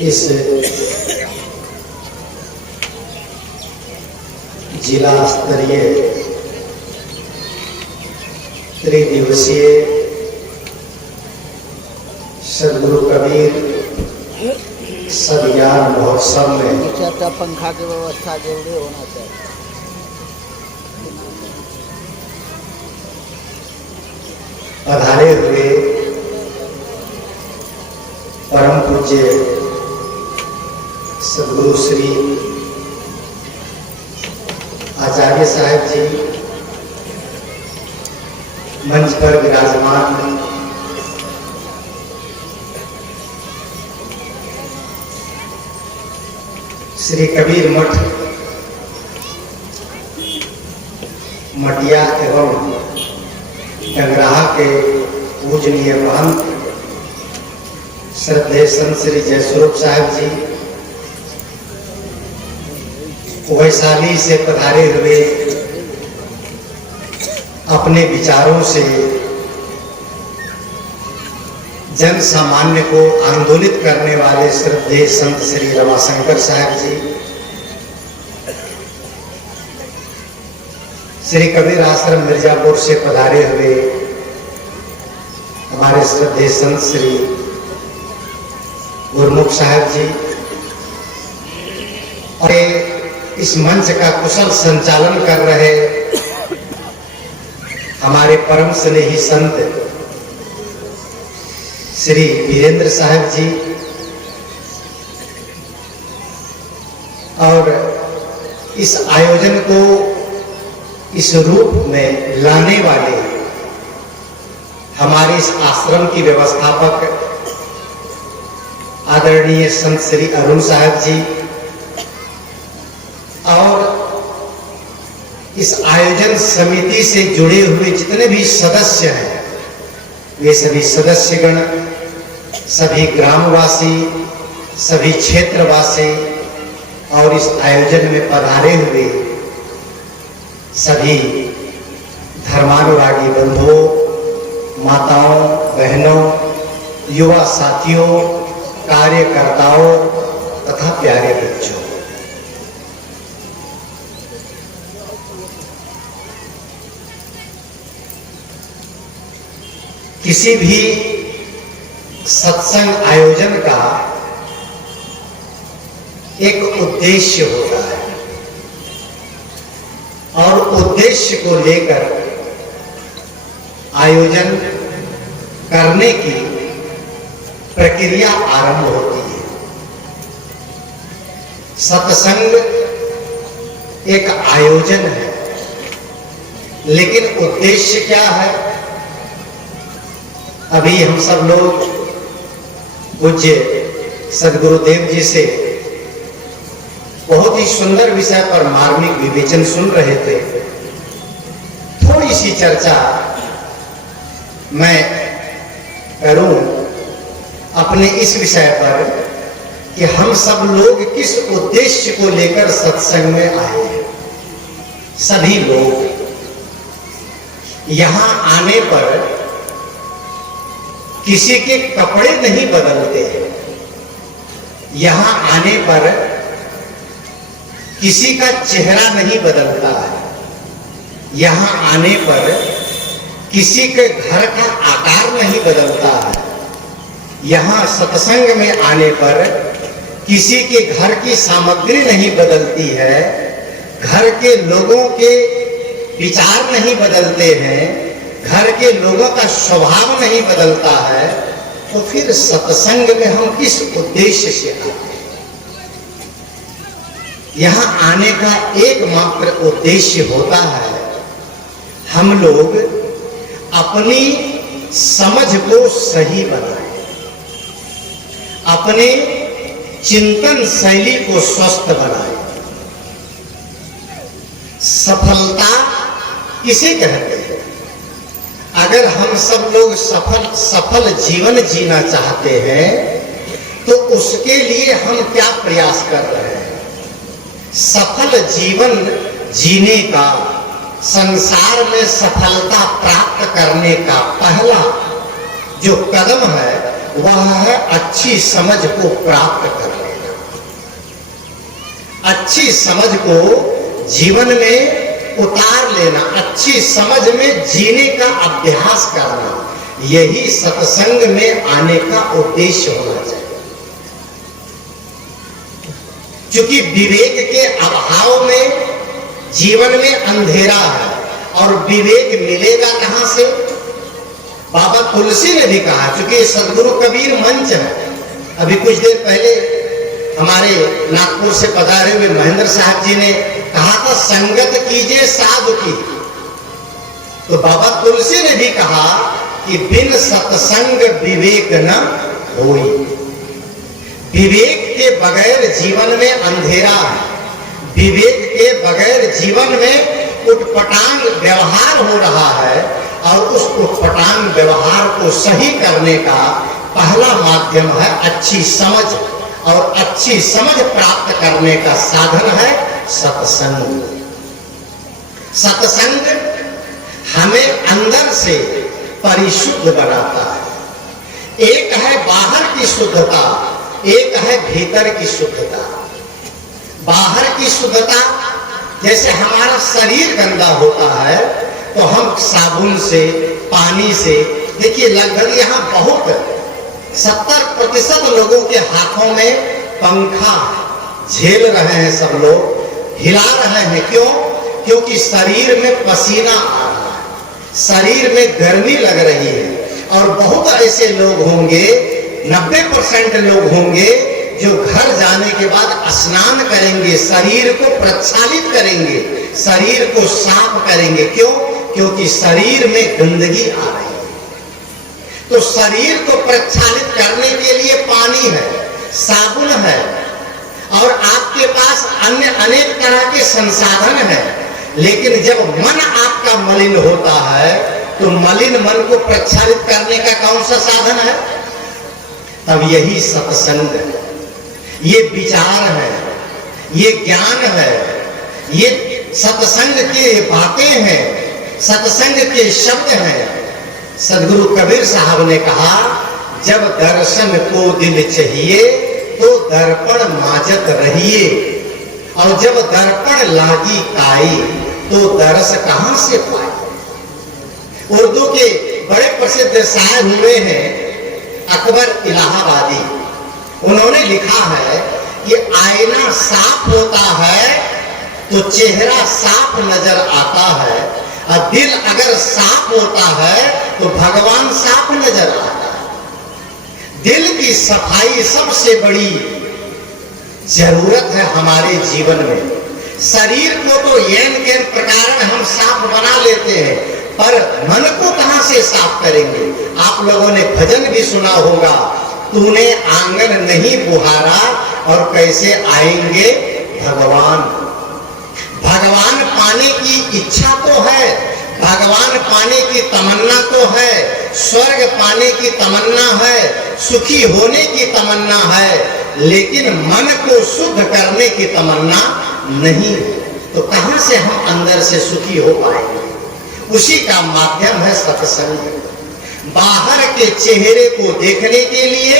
इस जिला स्तरीय त्रिदिवसीय सदगुरु कबीर सदज्ञान महोत्सव में पंखा की व्यवस्था जरूरी होना चाहिए। पधारे हुए परम पूज्य सदगुरु श्री आचार्य साहब जी, मंच पर विराजमान श्री कबीर मठ मटिया एवं डंगराहा के पूजनीय महंत श्रद्धेय संत श्री जयस्वरूप साहब जी, वैशाली से पधारे हुए अपने विचारों से जन सामान्य को आंदोलित करने वाले श्रद्धेय संत श्री रमाशंकर साहब जी, श्री कबीर आश्रम मिर्जापुर से पधारे हुए हमारे श्रद्धेय संत श्री गुरमुख साहब जी, और इस मंच का कुशल संचालन कर रहे हमारे परम स्नेही संत श्री वीरेंद्र साहब जी, और इस आयोजन को इस रूप में लाने वाले हमारे इस आश्रम की व्यवस्थापक आदरणीय संत श्री अरुण साहब जी, और इस आयोजन समिति से जुड़े हुए जितने भी सदस्य हैं, वे सभी सदस्यगण, सभी ग्रामवासी, सभी क्षेत्रवासी, और इस आयोजन में पधारे हुए सभी धर्मानुरागी बंधुओं, माताओं, बहनों, युवा साथियों, कार्यकर्ताओं तथा प्यारे बच्चों, किसी भी सत्संग आयोजन का एक उद्देश्य होता है, और उद्देश्य को लेकर आयोजन करने की प्रक्रिया आरंभ होती है। सत्संग एक आयोजन है, लेकिन उद्देश्य क्या है? अभी हम सब लोग पूज्य सदगुरुदेव जी से बहुत ही सुंदर विषय पर मार्मिक विवेचन सुन रहे थे। थोड़ी सी चर्चा मैं करूं अपने इस विषय पर कि हम सब लोग किस उद्देश्य को लेकर सत्संग में आए हैं। सभी लोग यहां आने पर किसी के कपड़े नहीं बदलते हैं, यहां आने पर किसी का चेहरा नहीं बदलता है, यहां आने पर किसी के घर का आकार नहीं बदलता है, यहां सत्संग में आने पर किसी के घर की सामग्री नहीं बदलती है, घर के लोगों के विचार नहीं बदलते हैं, घर के लोगों का स्वभाव नहीं बदलता है, तो फिर सत्संग में हम किस उद्देश्य से आते हैं? यहां आने का एकमात्र उद्देश्य होता है हम लोग अपनी समझ को सही बनाएं, अपने चिंतन शैली को स्वस्थ बनाएं। सफलता किसे कहते हैं? अगर हम सब लोग सफल जीवन जीना चाहते हैं तो उसके लिए हम क्या प्रयास कर रहे हैं? सफल जीवन जीने का, संसार में सफलता प्राप्त करने का पहला जो कदम है वह है अच्छी समझ को प्राप्त कर लेना, अच्छी समझ को जीवन में उतार लेना, अच्छी समझ में जीने का अभ्यास करना, यही सत्संग में आने का उद्देश्य होना चाहिए। क्योंकि विवेक के अभाव में जीवन में अंधेरा है और विवेक मिलेगा कहां से? बाबा तुलसी ने भी कहा, क्योंकि सदगुरु कबीर मंच है। अभी कुछ देर पहले हमारे नागपुर से पधारे हुए महेंद्र साहब जी ने कहा था संगत कीजिए साधु की, तो बाबा तुलसी ने भी कहा कि बिन सत्संग विवेक न होई। विवेक के बगैर जीवन में अंधेरा है, विवेक के बगैर जीवन में उटपटांग व्यवहार हो रहा है और उस उटपटांग व्यवहार को सही करने का पहला माध्यम है अच्छी समझ, और अच्छी समझ प्राप्त करने का साधन है सत्संग। सत्संग हमें अंदर से परिशुद्ध बनाता है। एक है बाहर की शुद्धता, एक है भीतर की शुद्धता। बाहर की शुद्धता, जैसे हमारा शरीर गंदा होता है तो हम साबुन से, पानी से, देखिए लगभग यहाँ बहुत 70% लोगों के हाथों में पंखा झेल रहे हैं, सब लोग हिला रहे हैं। क्यों? क्योंकि शरीर में पसीना आ रहा है, शरीर में गर्मी लग रही है। और बहुत ऐसे लोग होंगे, 90% लोग होंगे जो घर जाने के बाद स्नान करेंगे, शरीर को प्रक्षालित करेंगे, शरीर को साफ करेंगे। क्यों? क्योंकि शरीर में गंदगी आ रही है। तो शरीर को प्रक्षालित करने के लिए पानी है, साबुन है, और आपके पास अन्य अनेक तरह के संसाधन है। लेकिन जब मन आपका मलिन होता है तो मलिन मन को प्रक्षालित करने का कौन सा साधन है? तब यही सत्संग है, ये विचार है, ये ज्ञान है, ये सत्संग की बातें हैं, सत्संग के शब्द हैं। सदगुरु कबीर साहब ने कहा, जब दर्शन को दिल चाहिए तो दर्पण माजत रहिए, और जब दर्पण लागी काई तो दरस कहां से पाए। उर्दू के बड़े प्रसिद्ध शायर हुए हैं अकबर इलाहाबादी, उन्होंने लिखा है कि आईना साफ होता है तो चेहरा साफ नजर आता है, और दिल अगर साफ होता है तो भगवान साफ नजर आता है। दिल की सफाई सबसे बड़ी जरूरत है हमारे जीवन में। शरीर को तो येन के प्रकार हम साफ बना लेते हैं, पर मन को कहां से साफ करेंगे? आप लोगों ने भजन भी सुना होगा, तूने आंगन नहीं बुहारा और कैसे आएंगे भगवान। भगवान पाने की इच्छा तो है, भगवान पाने की तमन्ना तो है, स्वर्ग पाने की तमन्ना है, सुखी होने की तमन्ना है, लेकिन मन को शुद्ध करने की तमन्ना नहीं। तो कहां से हम अंदर से सुखी हो पाएंगे? उसी का माध्यम है सत्संग। बाहर के चेहरे को देखने के लिए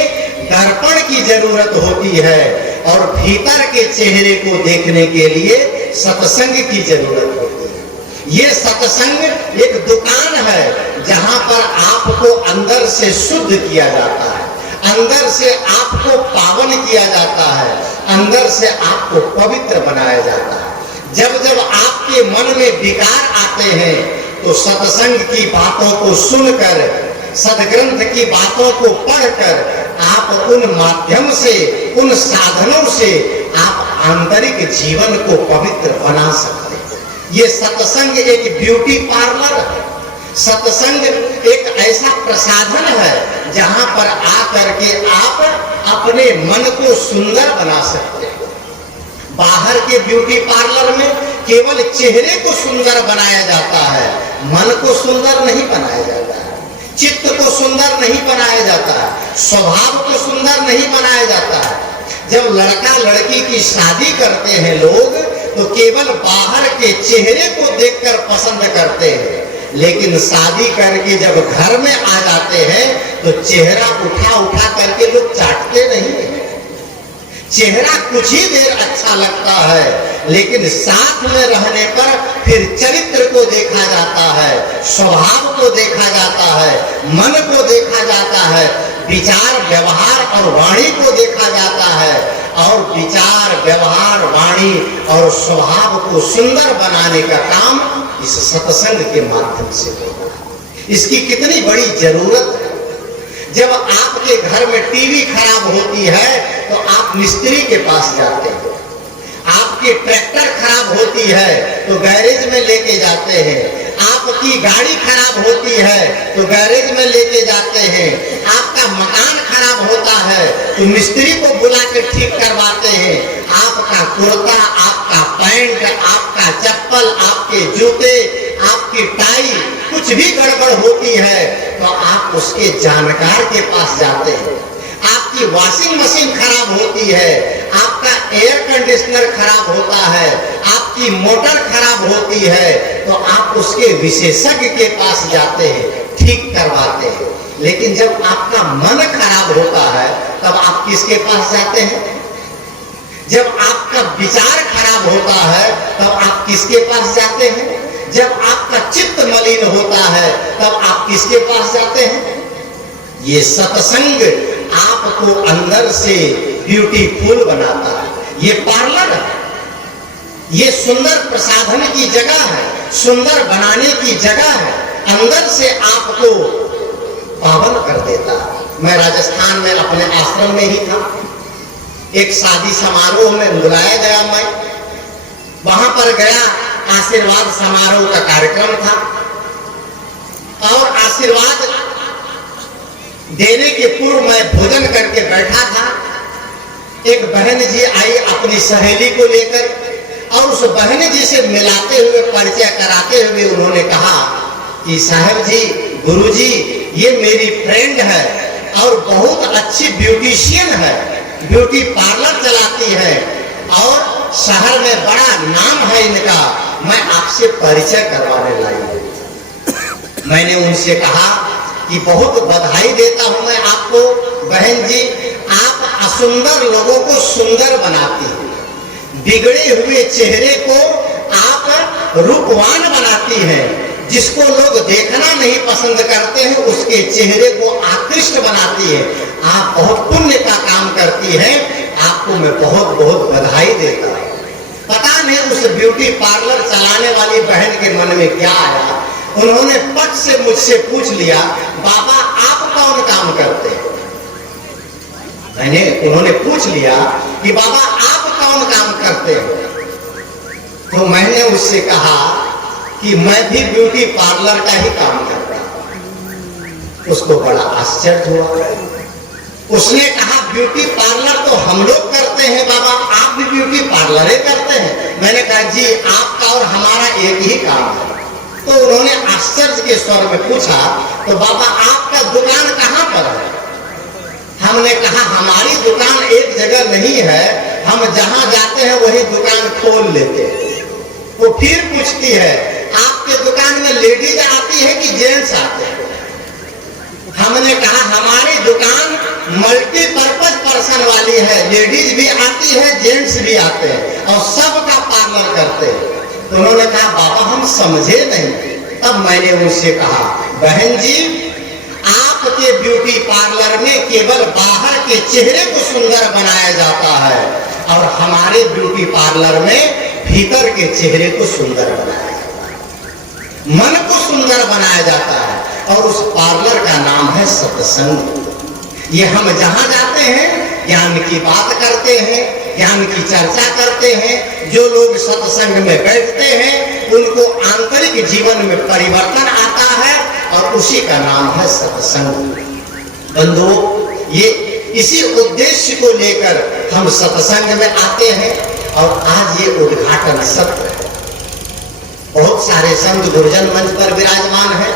दर्पण की जरूरत होती है, और भीतर के चेहरे को देखने के लिए सत्संग की जरूरत होती है। ये सत्संग एक दुकान है जहां पर आपको अंदर से शुद्ध किया जाता है, अंदर से आपको पावन किया जाता है, अंदर से आपको पवित्र बनाया जाता है। जब जब आपके मन में विकार आते हैं तो सत्संग की बातों को सुनकर, सदग्रंथ की बातों को पढ़कर आप उन माध्यम से, उन साधनों से आप आंतरिक जीवन को पवित्र बना सकते हैं। ये सत्संग एक ब्यूटी पार्लर है, सत्संग एक ऐसा प्रसाधन है जहां पर आकर के आप अपने मन को सुंदर बना सकते हैं। बाहर के ब्यूटी पार्लर में केवल चेहरे को सुंदर बनाया जाता है, मन को सुंदर नहीं बनाया जाता है, चित्त को सुंदर नहीं बनाया जाता है, स्वभाव को सुंदर नहीं बनाया जाता है। जब लड़का लड़की की शादी करते हैं लोग तो केवल बाहर के चेहरे को देखकर पसंद करते हैं, लेकिन शादी करके जब घर में आ जाते हैं तो चेहरा उठा उठा करके लोग चाटते नहीं हैं। चेहरा कुछ ही देर अच्छा लगता है, लेकिन साथ में रहने पर फिर चरित्र को देखा जाता है, स्वभाव को देखा जाता है, मन को देखा जाता है, विचार व्यवहार और वाणी को देखा जाता है। और विचार व्यवहार वाणी और स्वभाव को सुंदर बनाने का काम इस सत्संग के माध्यम से होगा। इसकी कितनी बड़ी जरूरत है। जब आपके घर में टीवी खराब होती है तो आप मिस्त्री के पास जाते हैं। आपकी ट्रैक्टर खराब होती है तो गैरेज में लेके जाते हैं। आपकी गाड़ी खराब होती है तो गैरेज में लेके जाते हैं। आपका मकान खराब होता है तो मिस्त्री को बुला के ठीक करवाते हैं। आपका कुर्ता, आपका पैंट, आपका चप्पल, आपके जूते, आपकी टाई कुछ भी गड़बड़ होती है तो आप उसके जानकार के पास जाते हैं। आपकी वॉशिंग मशीन खराब होती है, आपका एयर कंडीशनर खराब होता है, आपकी मोटर खराब होती है तो आप उसके विशेषज्ञ के पास जाते हैं, ठीक करवाते हैं। लेकिन जब आपका मन खराब होता है तब आप किसके पास जाते हैं? जब आपका विचार खराब होता है तब आप किसके पास जाते हैं? जब आपका चित्त मलिन होता है तब आप किसके पास जाते हैं? ये सत्संग आपको अंदर से ब्यूटीफुल बनाता है। ये पार्लर है, ये सुंदर प्रसाधन की जगह है, सुंदर बनाने की जगह है, अंदर से आपको पावन कर देता है। मैं राजस्थान में अपने आश्रम में ही था। एक शादी समारोह में बुलाया गया, मैं वहां पर गया। आशीर्वाद समारोह का कार्यक्रम था और आशीर्वाद देने के पूर्व मैं भोजन करके बैठा था। एक बहन जी आई अपनी सहेली को लेकर और उस बहन जी से मिलाते हुए, परिचय कराते हुए उन्होंने कहा कि साहब जी, गुरु जी, ये मेरी फ्रेंड है और बहुत अच्छी ब्यूटिशियन है, ब्यूटी पार्लर चलाती है और शहर में बड़ा नाम है इनका, मैं आपसे परिचय करवाने लाई हूं। मैंने उनसे कहा कि बहुत बधाई देता हूं मैं आपको बहन जी, आप असुंदर लोगों को सुंदर बनाती हैं, बिगड़े हुए चेहरे को आप रूपवान बनाती हैं, जिसको लोग देखना नहीं पसंद करते हैं उसके चेहरे को आकृष्ट बनाती है। आप बहुत पुण्य का काम करती हैं, आपको मैं बहुत बहुत बधाई देता हूं। पता नहीं उस ब्यूटी पार्लर चलाने वाली बहन के मन में क्या आया, उन्होंने पट से मुझसे पूछ लिया, बाबा आप कौन काम करते हैं? उन्होंने पूछ लिया कि बाबा आप कौन काम करते हैं? तो मैंने उससे कहा कि मैं भी ब्यूटी पार्लर का ही काम करता हूं। उसको बड़ा आश्चर्य हुआ। उसने कहा ब्यूटी पार्लर तो हम लोग करते हैं बाबा, आप भी ब्यूटी पार्लर करते हैं? मैंने कहा जी, आपका और हमारा एक ही काम है। तो उन्होंने आश्चर्य के स्वर में पूछा, तो बाबा आपका दुकान कहाँ पर है? हमने कहा हमारी दुकान एक जगह नहीं है, हम जहां जाते हैं वही दुकान खोल लेते हैं। वो फिर पूछती है, आपके दुकान में लेडीज आती है कि जेंट्स आते हैं? हमने कहा हमारी दुकान मल्टीपर्पज पर्सन वाली है, लेडीज भी आती है, जेंट्स भी आते हैं और सबका पार्लर करते हैं। तो उन्होंने कहा बाबा हम समझे नहीं। तब मैंने उनसे कहा, बहन जी, आपके ब्यूटी पार्लर में केवल बाहर के चेहरे को सुंदर बनाया जाता है और हमारे ब्यूटी पार्लर में भीतर के चेहरे को सुंदर बनाया जाता है, मन को सुंदर बनाया जाता है। और उस पार्लर का नाम है सत्संग। ये हम जहां जाते हैं ज्ञान की बात करते हैं, ज्ञान की चर्चा करते हैं। जो लोग सत्संग में बैठते हैं उनको आंतरिक जीवन में परिवर्तन आता है और उसी का नाम है सत्संग। बंधुओं, ये इसी उद्देश्य को लेकर हम सत्संग में आते हैं और आज ये उद्घाटन सत्र है। बहुत सारे संत गुरुजन मंच पर विराजमान हैं,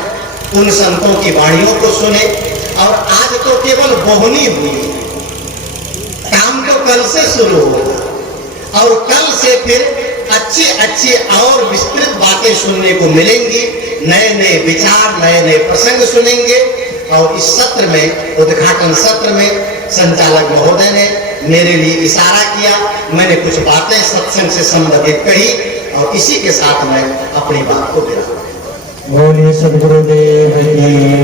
उन संतों की वाणियों को सुने। और आज तो केवल बोहनी हुई, काम तो कल से शुरू होगा और कल से फिर अच्छी अच्छी और विस्तृत बातें सुनने को मिलेंगी, नए नए विचार, नए नए प्रसंग सुनेंगे। और इस सत्र में, उद्घाटन सत्र में संचालक महोदय ने मेरे लिए इशारा किया, मैंने कुछ बातें सत्संग से संबंधित कही और इसी के साथ मैं अपनी बात को विराम। बोलिए सद्गुरुदेव की।